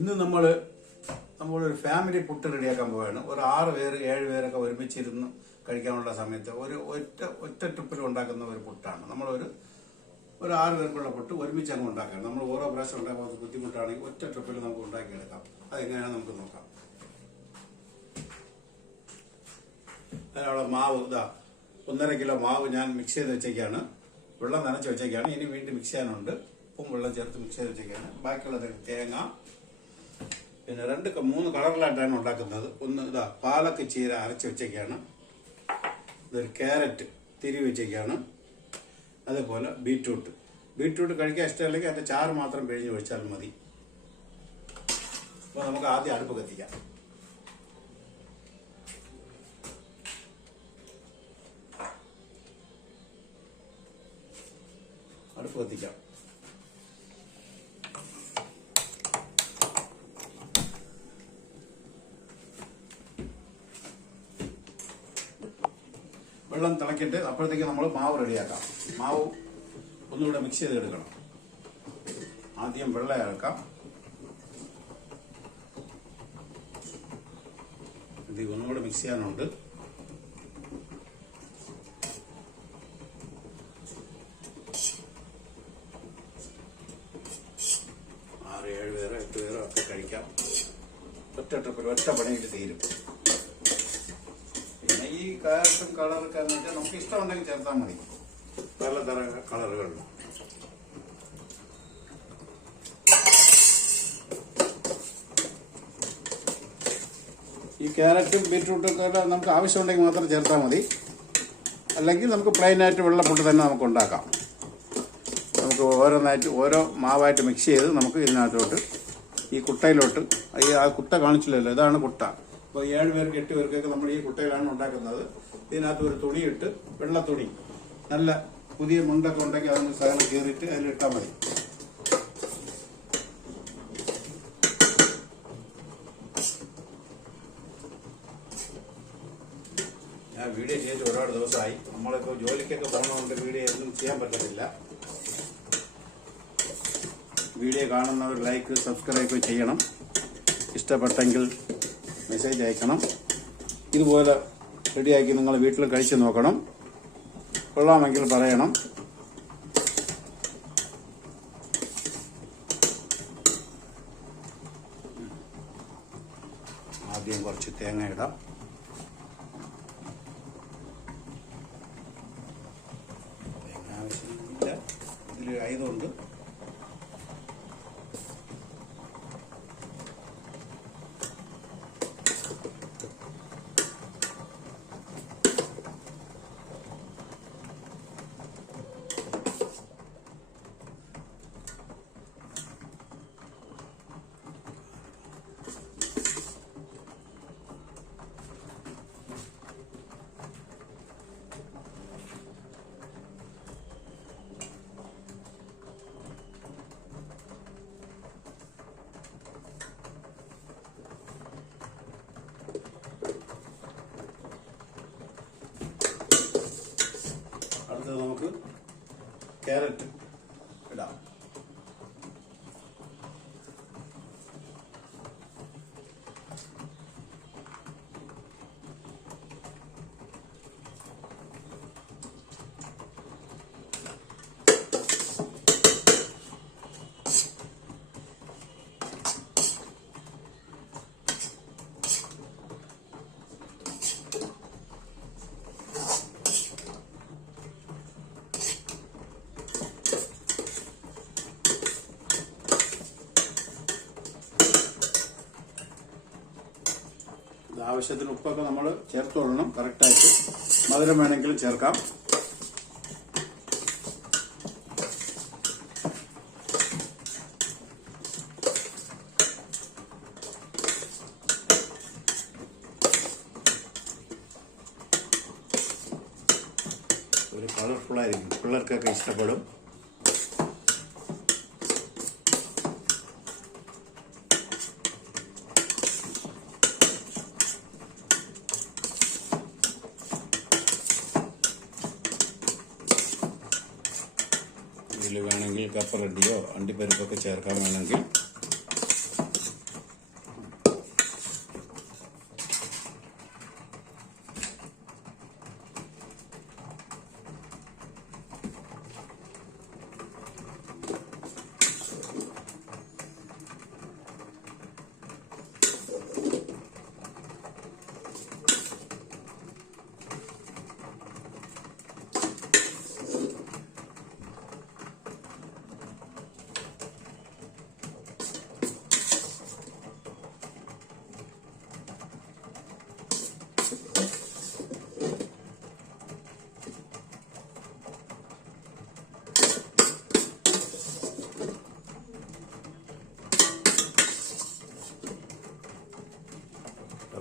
ഇന്ന് നമ്മളൊരു ഫാമിലി പുട്ട് റെഡിയാക്കാൻ പോവുകയാണ്. ഒരു 6 പേര് 7 പേരൊക്കെ ഒരുമിച്ചിരുന്ന് കഴിക്കാനുള്ള സമയത്ത് ഒറ്റ ട്രിപ്പിൽ ഉണ്ടാക്കുന്ന ഒരു പുട്ടാണ്. നമ്മളൊരു 6 പേർക്കുള്ള പുട്ട് ഒരുമിച്ച് അങ്ങ് ഉണ്ടാക്കാം. നമ്മൾ ഓരോ പ്രാവശ്യം ഉണ്ടാക്കാൻ ബുദ്ധിമുട്ടാണെങ്കിൽ ഒറ്റ ട്രിപ്പിൽ നമുക്ക് ഉണ്ടാക്കിയെടുക്കാം. അതെങ്ങനെയാണ് നമുക്ക് നോക്കാം. അതിനുള്ള മാവ് 1.5 കിലോ മാവ് ഞാൻ മിക്സ് ചെയ്ത് വെച്ചേക്കാണ്. വെള്ളം നനച്ച് വെച്ചേക്കാണ്. ഇനി വീണ്ടും മിക്സ് ചെയ്യാനുണ്ട്. ഉപ്പും വെള്ളം ചേർത്ത് മിക്സ് ചെയ്ത് വെച്ചേക്കാണ്. ബാക്കിയുള്ളത് തേങ്ങ, പിന്നെ 3 കളറിലായിട്ടാണ് ഉണ്ടാക്കുന്നത്. ഒന്ന് പാലക്ക് ചീര അരച്ച് വെച്ചേക്കാണ്. ഇതൊരു ക്യാരറ്റ് തിരി വെച്ചേക്കാണ്. അതേപോലെ ബീറ്റ്റൂട്ട് കഴിക്കാൻ ഇഷ്ടമല്ലെങ്കിൽ അതിന്റെ ചാറ് മാത്രം പിഴിഞ്ഞ് ഒഴിച്ചാൽ മതി. അപ്പോൾ നമുക്ക് ആദ്യം അടുപ്പ് കത്തിക്കാം. വെള്ളം തിളക്കിയിട്ട് അപ്പോഴത്തേക്ക് നമ്മൾ മാവ് റെഡിയാക്കാം. മാവ് ഒന്നുകൂടെ മിക്സ് ചെയ്തെടുക്കണം. ആദ്യം വെള്ളം ഇറക്കാം. ഇത് ഒന്നുകൂടെ മിക്സ് ചെയ്യാനുണ്ട്. ഒക്കെ കഴിക്കാം. ഒറ്റ ട്രിപ്പിൽ ഒറ്റ പണിയിട്ട് തീരും. പിന്നെ ഈ കാരറ്റും കളറൊക്കെ എന്ന് വെച്ചാൽ നമുക്ക് ഇഷ്ടമുണ്ടെങ്കിൽ ചേർത്താൽ മതി. പലതരം കളറുകൾ. ഈ ക്യാരറ്റും ബീറ്റ്റൂട്ടും ഒക്കെ നമുക്ക് ആവശ്യമുണ്ടെങ്കിൽ മാത്രം ചേർത്താൽ മതി. അല്ലെങ്കിൽ നമുക്ക് പ്ലെയിനായിട്ട് വെള്ളപ്പുട്ട് തന്നെ നമുക്ക് ഉണ്ടാക്കാം. നമുക്ക് ഓരോ മാവായിട്ട് മിക്സ് ചെയ്ത് നമുക്ക് ഇതിനകത്തോട്ട് ഈ കുട്ടയിലോട്ട് ആ കുട്ട കാണിച്ചില്ലല്ലോ, ഇതാണ് കുട്ട. അപ്പോൾ 7 പേർക്ക് 8 പേർക്കൊക്കെ നമ്മൾ ഈ കുട്ടയിലാണ് ഉണ്ടാക്കുന്നത്. ഇതിനകത്ത് ഒരു തുണിയിട്ട്, വെള്ളത്തുണി, നല്ല പുതിയ മുണ്ടൊക്കെ ഉണ്ടെങ്കിൽ അതൊന്ന് സകലം കീറിയിട്ട് അതിലിട്ടാൽ മതി. ഞാൻ വീഡിയോ ചെയ്ത് ഒരുപാട് ദിവസമായി. നമ്മളിപ്പോൾ ജോലിക്കൊക്കെ പോകുന്നതുകൊണ്ട് വീഡിയോ ഒന്നും ചെയ്യാൻ പറ്റത്തില്ല. വീഡിയോ കാണുന്നവർ ലൈക്ക് സബ്സ്ക്രൈബ് ചെയ്യണം. ഇഷ്ടപ്പെട്ടെങ്കിൽ മെസ്സേജ് അയക്കണം. ഇതുപോലെ റെഡിയാക്കി നിങ്ങൾ വീട്ടിൽ കഴിച്ച് നോക്കണം. കൊള്ളാമെങ്കിൽ പറയണം. ആദ്യം കുറച്ച് തേങ്ങ ഇടാം. തേങ്ങ ആവശ്യമില്ല. ഇതിൽ ആയതുകൊണ്ട് നമുക്ക് ക്യാരറ്റ് ഇടാം. ആവശ്യത്തിന് ഉപ്പൊക്കെ നമ്മൾ ചേർത്തോളണം കറക്റ്റായിട്ട്. മധുരം വേണമെങ്കിലും ചേർക്കാം. ഒരു കളർഫുള്ളായിരിക്കും, പിള്ളേർക്കൊക്കെ ഇഷ്ടപ്പെടും. ഇതിൽ വേണമെങ്കിൽ കപ്പലണ്ടിയോ അണ്ടിപ്പരിപ്പൊക്കെ ചേർക്കാൻ വേണമെങ്കിൽ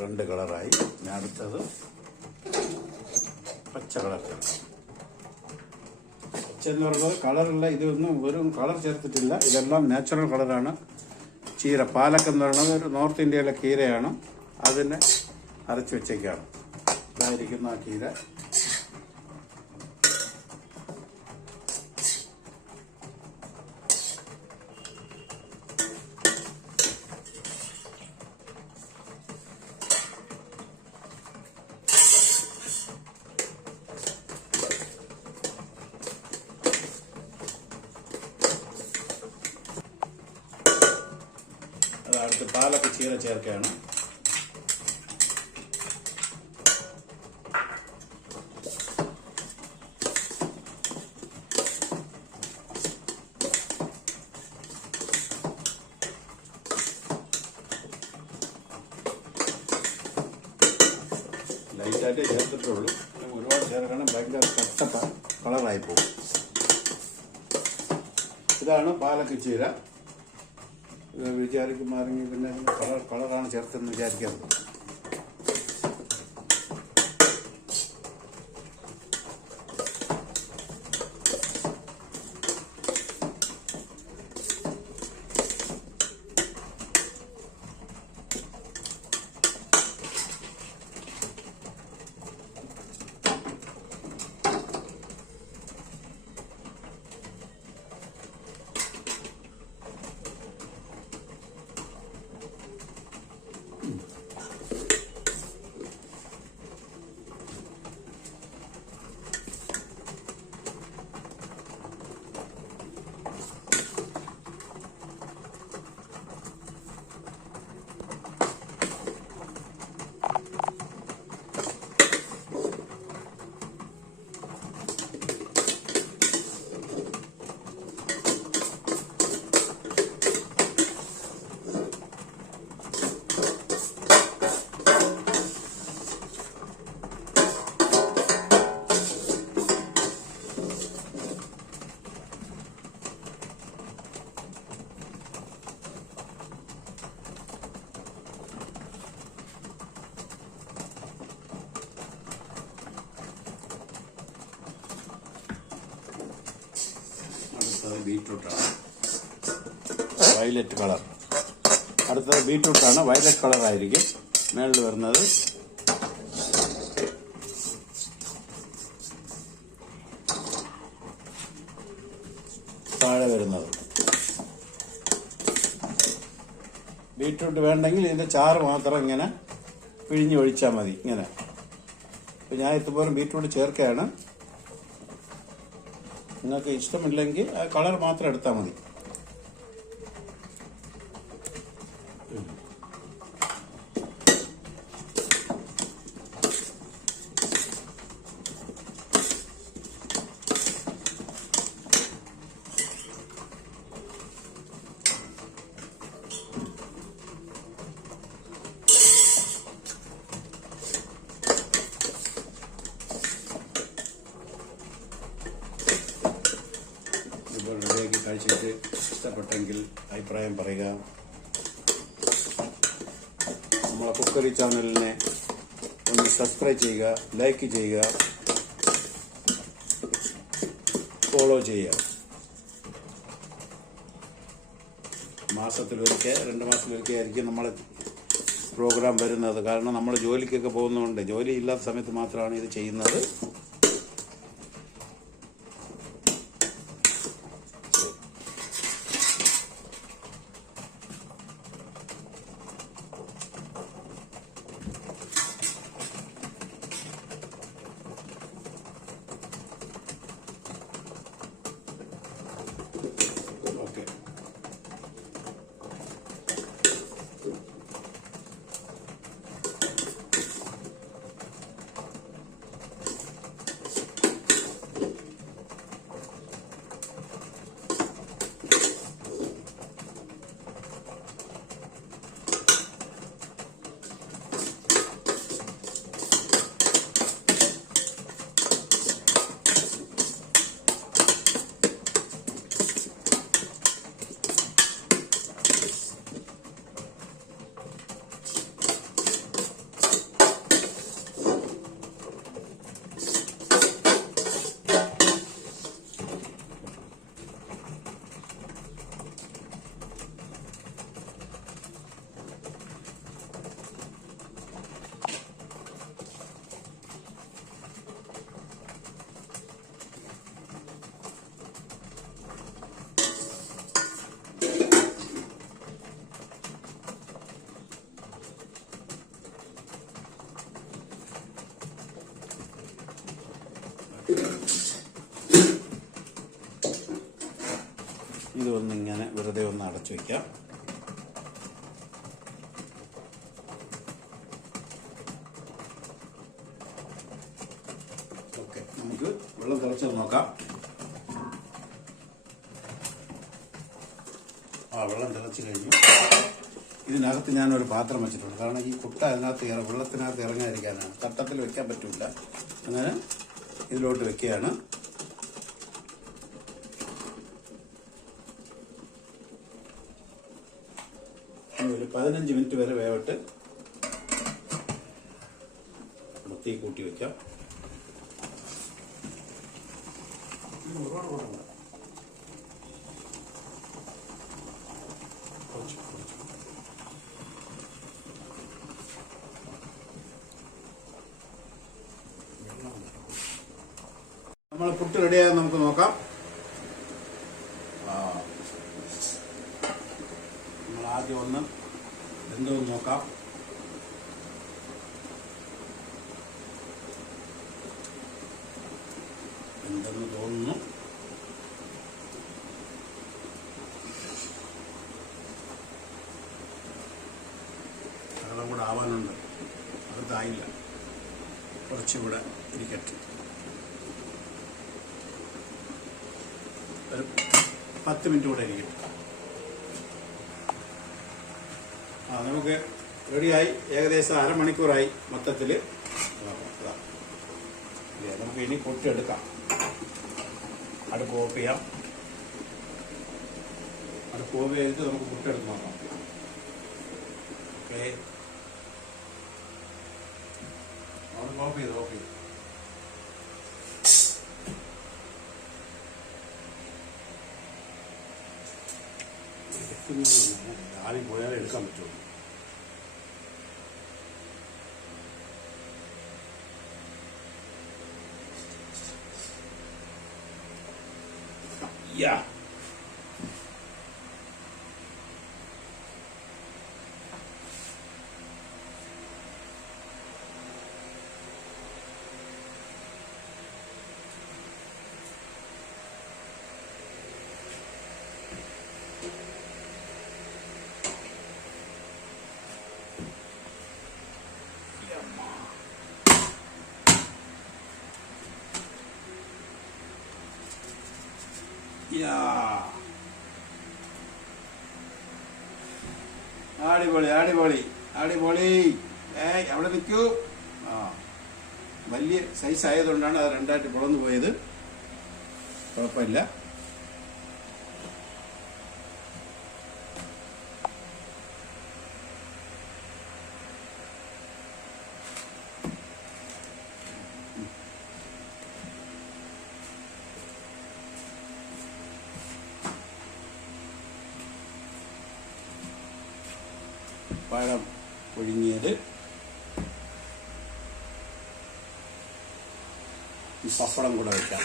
2 കളറായി. ഇനി അടുത്തത് പച്ച കളർ. പച്ച എന്ന് പറയുന്നത് കളറല്ല, ഇതൊന്നും വെറും കളർ ചേർത്തിട്ടില്ല, ഇതെല്ലാം നാച്ചുറൽ കളറാണ്. ചീര പാലക്ക് എന്ന് പറയുന്നത് ഒരു നോർത്ത് ഇന്ത്യയിലെ കീരയാണ്, അതിനെ അരച്ച് വെച്ചേക്കാണ്. ഇതായിരിക്കുന്ന ആ കീര. അടുത്ത് പാലക്ക് ചീര ചേർക്കുകയാണ്. ലൈറ്റായിട്ടേ ചേർത്തിട്ടുള്ളൂ, ഒരുപാട് ചേർക്കണം, ഭയങ്കര കട്ട കളറായി പോകും. ഇതാണ് പാലക്ക് ചീര. വിചാരിക്കുമാരെങ്കിൽ പിന്നെ കളറാണ് ചേർത്തെന്ന് വിചാരിക്കരുത്. ബീറ്റ്റൂട്ടാണ്, വയലറ്റ് കളർ. അടുത്തത് ബീറ്റ്റൂട്ടാണ്, വയലറ്റ് കളർ ആയിരിക്കും മേളിൽ വരുന്നത്. താഴെ വരുന്നത് ബീറ്റ്റൂട്ട് വേണ്ടെങ്കിൽ ഇതിന്റെ ചാറ് മാത്രം ഇങ്ങനെ പിഴിഞ്ഞൊഴിച്ചാൽ മതി. ഇങ്ങനെ ഇപ്പം ഞാൻ ഇതുപോലെ ബീറ്റ്റൂട്ട് ചേർക്കുകയാണ്. നിങ്ങൾക്ക് ഇഷ്ടമില്ലെങ്കിൽ ആ കളർ മാത്രം എടുത്താൽ മതി. റെഡിയാക്കി കഴിച്ചിട്ട് ഇഷ്ടപ്പെട്ടെങ്കിൽ അഭിപ്രായം പറയുക. നമ്മളെ കുക്കറി ചാനലിനെ ഒന്ന് സബ്സ്ക്രൈബ് ചെയ്യുക, ലൈക്ക് ചെയ്യുക, ഫോളോ ചെയ്യുക. മാസത്തിലൊരിക്കൽ 2 മാസത്തിലൊരിക്കൽ ആയിരിക്കും നമ്മളെ പ്രോഗ്രാം വരുന്നത്. കാരണം നമ്മൾ ജോലിക്കൊക്കെ പോകുന്നതുകൊണ്ട്, ജോലി ഇല്ലാത്ത സമയത്ത് മാത്രമാണ് ഇത് ചെയ്യുന്നത്. ഇതൊന്നിങ്ങനെ വെറുതെ ഒന്ന് അടച്ചു വയ്ക്കാം. ഓക്കെ, നമുക്ക് വെള്ളം തിളച്ചത് നോക്കാം. വെള്ളം തിളച്ച് കഴിഞ്ഞു. ഇതിനകത്ത് ഞാനൊരു പാത്രം വെച്ചിട്ടുണ്ട്. കാരണം ഈ കുട്ട അതിനകത്ത് വെള്ളത്തിനകത്ത് ഇറങ്ങാതിരിക്കാനാണ്. തട്ടത്തിൽ വെക്കാൻ പറ്റില്ല. അങ്ങനെ ഇതിലോട്ട് വെക്കുകയാണ്. ഒരു 15 മിനിറ്റ് വരെ വേവിട്ട് തീ കൂട്ടി വെക്കാം. നമ്മൾ പുട്ട് റെഡിയാകാൻ നമുക്ക് നോക്കാം. നമ്മൾ ആദ്യം ഒന്ന് എന്തൊന്ന് നോക്കാം. എന്തെന്ന് തോന്നുന്നു. വെള്ളം കൂടെ ആവാനുണ്ട്. അതായില്ല, കുറച്ചുകൂടെ ഇരിക്കട്ടെ. ഒരു 10 മിനിറ്റ് കൂടെ ഇരിക്കും. നമുക്ക് റെഡിയായി. ഏകദേശം അരമണിക്കൂറായി മൊത്തത്തിൽ. നമുക്ക് ഇനി പൊട്ടിയെടുക്കാം. അടുപ്പ് ഓഫ് ചെയ്യാം. അടുപ്പ് ഓഫ് ചെയ്തിട്ട് നമുക്ക് പൊട്ടിയെടുത്ത് നോക്കാം. ഓക്കെ, ഓഫ് ചെയ്ത് ആവി പോയാലേ എടുക്കാൻ പറ്റുള്ളൂ. അടിപൊളി അടിപൊളി അടിപൊളി. അവിടെ നിൽക്കൂ. വലിയ സൈസ് ആയതുകൊണ്ടാണ് അത് രണ്ടായിട്ട് പൊളന്നു പോയത്. കുഴപ്പമില്ല. പഴം പുഴുങ്ങിയത്, ഈ പപ്പടം കൂടെ വെക്കാം.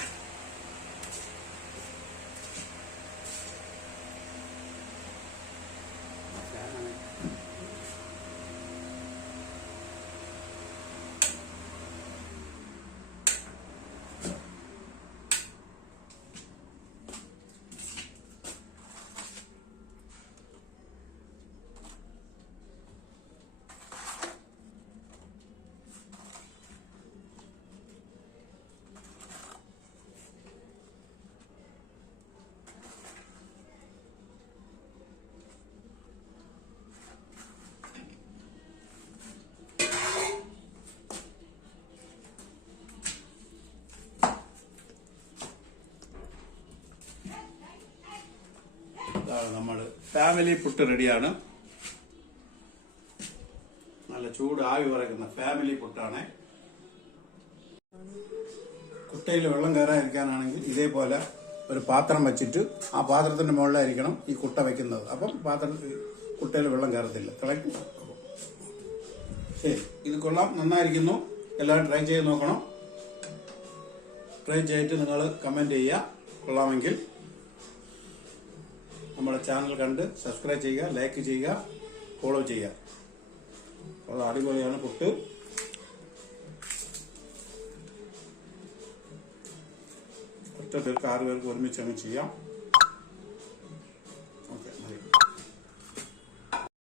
നമ്മൾ ഫാമിലി പുട്ട് റെഡിയാണ്. നല്ല ചൂട് ആവി പറക്കുന്ന ഫാമിലി പുട്ടാണ്. കുട്ടയിൽ വെള്ളം കയറാതിരിക്കാനാണെങ്കിൽ ഇതേപോലെ ഒരു പാത്രം വെച്ചിട്ട് ആ പാത്രത്തിന്റെ മുകളിലായിരിക്കണം ഈ കുട്ട വെക്കുന്നത്. അപ്പം കുട്ടയിൽ വെള്ളം കയറത്തില്ല, തിളക്കും. ശരി, ഇത് കൊള്ളാം, നന്നായിരിക്കുന്നു. എല്ലാവരും ട്രൈ ചെയ്ത് നോക്കണം. ട്രൈ ചെയ്തിട്ട് നിങ്ങൾ കമന്റ് ചെയ്യുക. കൊള്ളാമെങ്കിൽ നമ്മുടെ ചാനൽ കണ്ട് സബ്സ്ക്രൈബ് ചെയ്യുക, ലൈക്ക് ചെയ്യുക, ഫോളോ ചെയ്യുക. അത് അടിപൊളിയാണ് പുട്ട്. ഒറ്റ പേർക്ക് 6 പേർക്ക് ഒരുമിച്ച് അങ്ങ് ചെയ്യാം.